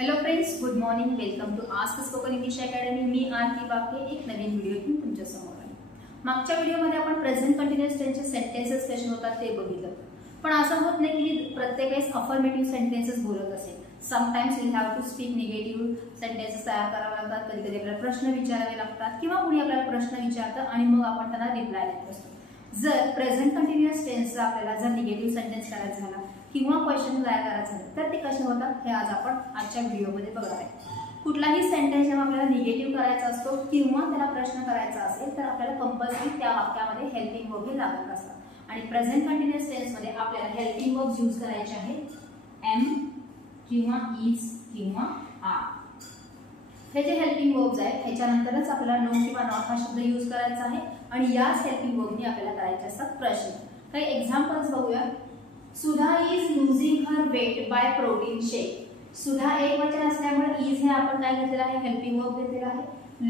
Hello friends, good morning. Welcome to Ask Spoken English Academy. मी आरती बाके एक नवीन video घेऊन तुमच्या समोर आले. मागच्या व्हिडिओमध्ये आपण प्रेझेंट कंटिन्युअस टेन्सचे सेंटेन्सेस कसे होतात ते बघितलं. पण असं होत नाही की प्रत्येक वेळेस अफर्मेटिव्ह सेंटेन्सेस बोलत असेल. Sometimes we have to speak negative sentences तयार करावे लागतात. कधी कधी आपल्याला प्रश्न विचारावे लागतात किंवा कोणी आपल्याला प्रश्न विचारतं आणि मग आपण त्यांना रिप्लाय देत असतो. जर प्रेझेंट कंटिन्युअस टेन्सचा आपल्याला जर निगेटिव्ह सेंटेन्स करायचा झाला किंवा क्वेश्चन तयार करायचं झालं तर ते कसे होतात हे आज आपण आजच्या व्हिडिओमध्ये बघणार आहे. कुठलाही सेंटेन्स जेव्हा आपल्याला निगेटिव्ह करायचा असतो किंवा त्याला प्रश्न करायचा असेल तर आपल्याला कंपल्सरी त्या वाक्यामध्ये हेल्पिंग वर्ब हे लागत असतात. आणि प्रेझेंट कंटिन्युअस टेन्स मध्ये आपल्याला हेल्पिंग वर्ब्स यूज करायचे आहेत. एम किंवा इज किंवा आर हे जे हेल्पिंग वर्ब्स आहेत ह्याच्यानंतरच आपल्याला नो किंवा नॉट हा शब्द यूज करायचा आहे. आणि याच हेल्पिंग वर्बनी आपल्याला करायचे असतात प्रश्न. काही एक्झाम्पल्स बघूया. Sudha is losing her weight by protein shake. Sudha एक वचन असल्यामुळे इज हे आपण काय घेतलेलं आहे, हेल्पिंग वर्ब घेतलेला आहे.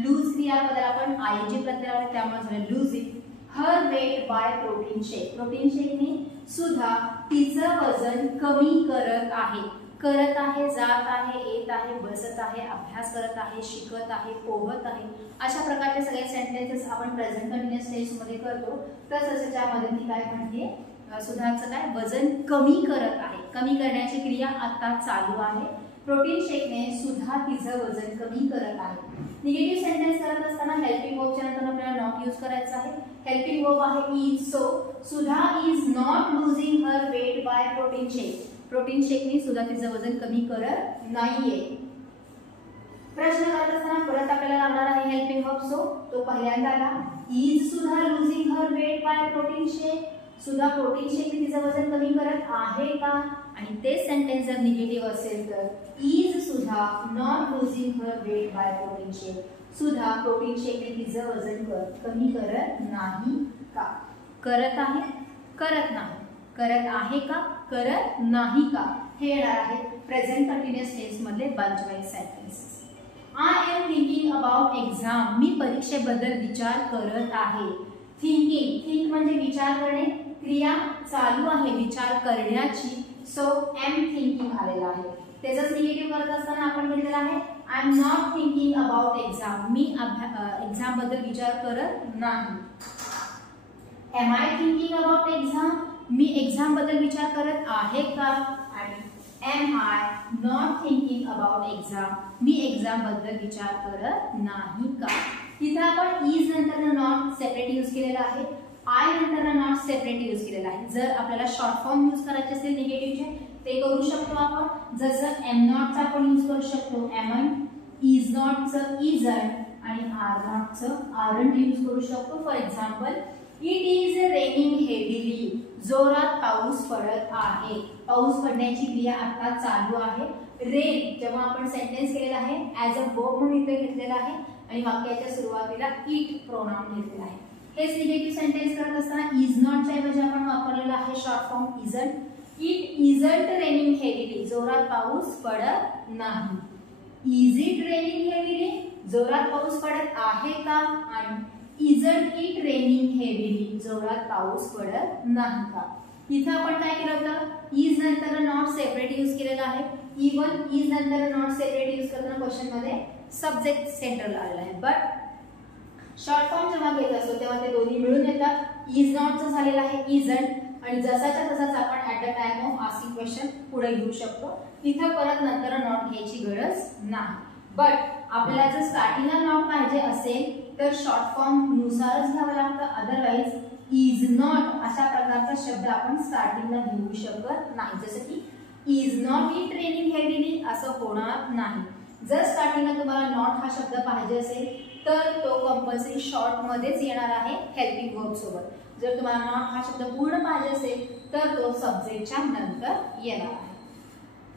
लूज क्रियापदाला आपण आयजी प्रत्यय आहे त्यामुळे झालं losing her weight by protein shake. Protein शेकने सुधा तिचं वजन कमी करत आहे. करत आहे, जात आहे, येत आहे, बसत आहे, अभ्यास करत आहे, शिकत आहे, पोहत आहे, अशा प्रकारचे सगळे सेंटेन्सेस आपण प्रेझेंट कंटिन्युअस टेन्स मध्ये करतो. तसंच त्यामध्ये ती काय म्हणते, सुधाचं काय वजन कमी करत आहे. कमी करण्याची क्रिया आता चालू आहे. प्रोटीन शेकने सुधा तिचं वजन कमी करत आहे. निगेटिव्ह सेंटेन्स करत असताना हेल्पिंग वर्बच्या नंतर आपल्याला नॉट यूज करायचा आहे. हेल्पिंग वर्ब आहे is. So Sudha is not losing her weight by protein shake. Protein शेकने सुद्धा तिचं वजन कमी करत नाहीये. प्रश्न करत असताना परत आपल्याला लागणार आहे हेल्पिंग वर्ब. सो तो पहिल्यांदा आला. Is Sudha losing her weight by protein shake. Sudha protein शेकने तिचं वजन कमी करत आहे का? आणि ते सेंटेन्स जर निगेटिव्ह असेल तर is Sudha not losing her weight by protein shake. Sudha protein शेकने तिचं वजन कमी करत नाही का? करत आहे, करत नाही. करत आहे का, करत नाही का, हे येणार आहे प्रेझेंट कंटिन्युअस टेन्स मधले bunch wise sentences. I am thinking about exam. मी परीक्षेबद्दल विचार करत आहे. थिंकिंग, थिंक म्हणजे विचार करणे. क्रिया चालू आहे विचार करण्याची. सो एम थिंकिंग आलेला आहे. त्याचाच निगेटिव्ह करत असताना आपण घेतलेला आहे I am not thinking about exam. मी एक्झाम बद्दल विचार करत नाही. Am I thinking about exam. मी एक्झाम बद्दल विचार करत आहे का? आणि am I not thinking about exam. मी एक्झाम बद्दल विचार करत नाही का? इथे आपण इज नंतर नॉट सेपरेट यूज केलेला आहे. आय नंतर नॉट सेपरेट यूज केलेला आहे. जर आपल्याला शॉर्ट फॉर्म यूज करायचे असेल निगेटिव्हचे ते करू शकतो आपण. जसं एम नॉटचा आपण यूज करू शकतो एमन, इज नॉटचं इजंट आणि आर नॉटचं आरंट यूज करू शकतो. For example, it is raining heavily. जोरात पाऊस पडत आहे. पाऊस पडण्याची क्रिया आता चालू आहे. रेन जेव्हा आपण सेंटेन्स केलेला आहे ऍज अ वर्ब म्हणून इथे घेतलेला आहे आणि वाक्याच्या सुरुवातीला इट प्रोनाउन घेतलेला आहे. हेच निगेटिव्ह सेंटेन्स करत असताना इज नॉटच्या ऐवजी आपण वापरलेला आहे short form isn't. It isn't raining heavily. जोरात पाऊस पडत नाही. Is it raining heavily. जोरात पाऊस पडत आहे का? आणि इजंट इट रेनिंग हेवीली. जोरात पाऊस पडत नाही का? इथे आपण काय केलं होतं, इज नंतर नॉट सेपरेट यूज केलेला आहे. इवन इज नंतर नॉट सेपरेट यूज करताना क्वेश्चन मध्ये सब्जेक्ट सेंटरला आलेला आहे. बट शॉर्ट फॉर्म जेव्हा घेत असतो तेव्हा ते दोन्ही मिळून येतात. इज नॉटचं झालेलं आहे इजंट आणि जसाच्या तसाच आपण at the time of asking question पुढे घेऊ शकतो. इथं परत नंतर नॉट घ्यायची गरज नाही. बट आपल्याला जर स्टार्टिंगला नॉट पाहिजे असेल तर शॉर्ट फॉर्म नुसारच घ्यावं लागतं. अदरवाइज इज नॉट अशा प्रकारचा शब्द आपण स्टार्टिंगला घेऊ शकत नाही. जसं की is not it raining heavily असं होणार नाही. जर स्टार्टिंगला तुम्हाला नॉट हा शब्द पाहिजे असेल तर तो कंपल्सरी शॉर्ट मध्येच येणार आहे हेल्पिंग वर्ब सोबत. जर तुम्हाला नॉट हा शब्द पूर्ण पाहिजे असेल तर तो सब्जेक्टच्या नंतर येणार आहे.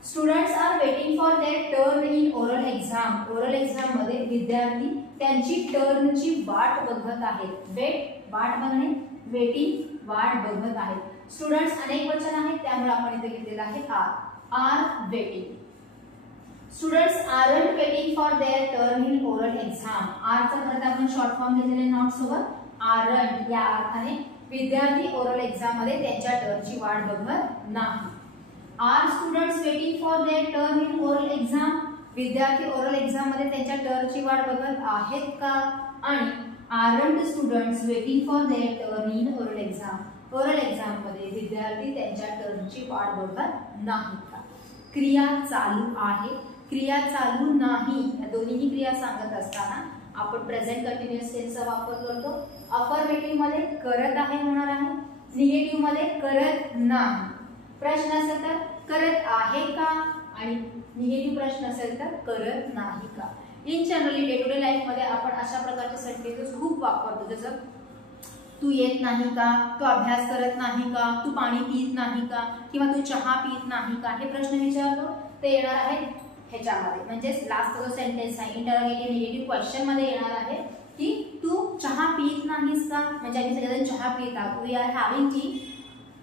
Students are waiting for their turn in oral exam. Oral exam मध्ये विद्यार्थी त्यांची टर्नची वाट बघत आहेत. वेट वाट बघणे, वेटिंग वाट बघत आहेत. स्टुडंट्स अनेक वचन आहेत त्यामुळे आपण इथे घेतलेला आहे are waiting. Students aren't waiting for their turn in oral exam. आरचा परत आपण शॉर्ट फॉर्म घेतलेले नॉट सोबत आरंट या अर्थाने विद्यार्थी ओरल एक्झाम मध्ये त्यांच्या टर्नची वाट बघत नाही. Are students waiting for their turn in oral exam. विद्यार्थी ओरल एक्झाम मध्ये त्यांच्या टर्नची वाट बघत आहेत का? आणि aren't students waiting for their turn in oral exam? Oral exam मध्ये विद्यार्थी त्यांच्या टर्नची वाट बघत नाहीत का? क्रिया चालू आहे, क्रिया चालू नाही, या दोन्ही क्रिया सांगत असताना आपण प्रेझेंट कंटिन्युअस टेन्सचा वापर करतो. अफर्मेटिव्ह मध्ये करत आहे होणार आहे, निगेटिव्ह मध्ये करत नाही. प्रश्न असेल तर करत आहे का, आणि निगेटिव्ह प्रश्न असेल तर करत नाही का. In generally day to day life मध्ये आपण अशा प्रकारचे सेंटेन्सेस खूप वापरतो, जसं तू येत नाही का, तू अभ्यास करत नाही का, तू पाणी पित नाही का, किंवा तू चहा पित नाही का. हे प्रश्न विचारतो ते येणार आहे ह्याच्यामध्ये, म्हणजेच लास्ट जो सेंटेन्स आहे इंटरोगेटिव्ह निगेटिव्ह क्वेश्चन मध्ये येणार आहे की तू चहा पित नाहीस का, म्हणजे आम्ही सगळेजण चहा पित आहोत. We are having tea.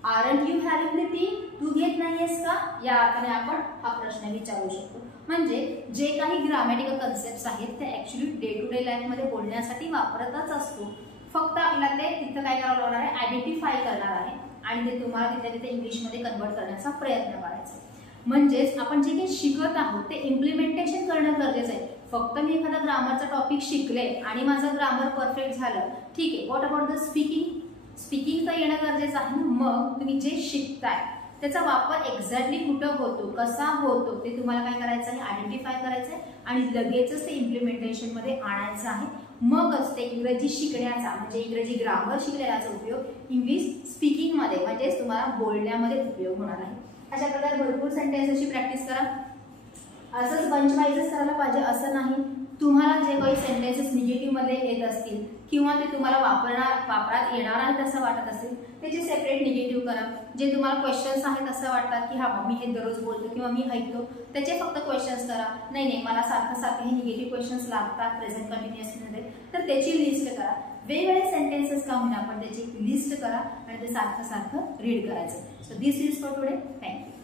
Aren't you having the tea? तू घेत नाहीयेस का, या अर्थाने आपण हा प्रश्न विचारू शकतो. म्हणजे जे काही ग्रामॅटिकल कन्सेप्ट्स आहेत ते actually day to day life मध्ये बोलण्यासाठी वापरतच असतो. फक्त आपल्याला ते तिथं काय करावं लागणार आहे, आयडेंटिफाय करणार आहे आणि ते तुम्हाला तिथे तिथे इंग्लिशमध्ये कन्वर्ट करण्याचा प्रयत्न करायचा. म्हणजेच आपण जे काही शिकत आहोत ते इम्प्लिमेंटेशन करणं गरजेचं आहे. फक्त मी एखादा ग्रामरचा टॉपिक शिकले आणि माझं ग्रामर परफेक्ट झालं, ठीक आहे. What about the speaking? Speaking तर येणं गरजेचं आहे. मग तुम्ही जे शिकताय त्याचा वापर एक्झॅक्टली कुठं होतो, कसा होतो, ते तुम्हाला काय करायचं आहे, आयडेंटिफाय करायचं आहे आणि लगेचच ते इम्प्लिमेंटेशन मध्ये आणायचं आहे. मगच ते इंग्रजी शिकण्याचा, म्हणजे इंग्रजी ग्रामर शिकण्याचा उपयोग इंग्लिश स्पीकिंग मध्ये, म्हणजेच तुम्हाला बोलण्यामध्ये उपयोग होणार आहे. अशा प्रकारे भरपूर सेंटेन्सेसची प्रॅक्टिस करा. असंच बंच वाईजच करायला पाहिजे असं नाही. तुम्हाला जे काही सेंटेन्सेस निगेटिव्ह मध्ये येत असतील किंवा ते तुम्हाला वापरात येणार आहेत असं वाटत असेल, त्याचे सेपरेट निगेटिव्ह करा. जे तुम्हाला क्वेश्चन्स आहेत असं वाटतात की हा मी हे दररोज बोलतो किंवा मी ऐकतो, त्याचे फक्त क्वेश्चन्स करा. नाही मला सारखं हे निगेटिव्ह क्वेश्चन्स लागतात प्रेझेंट कंटिन्युअसमध्ये, तर त्याची लिस्ट करा. वेगवेगळे सेंटेन्सेस का होईना आपण त्याची लिस्ट करा आणि ते सारखं रीड करायचं. So this is for today. Thank you.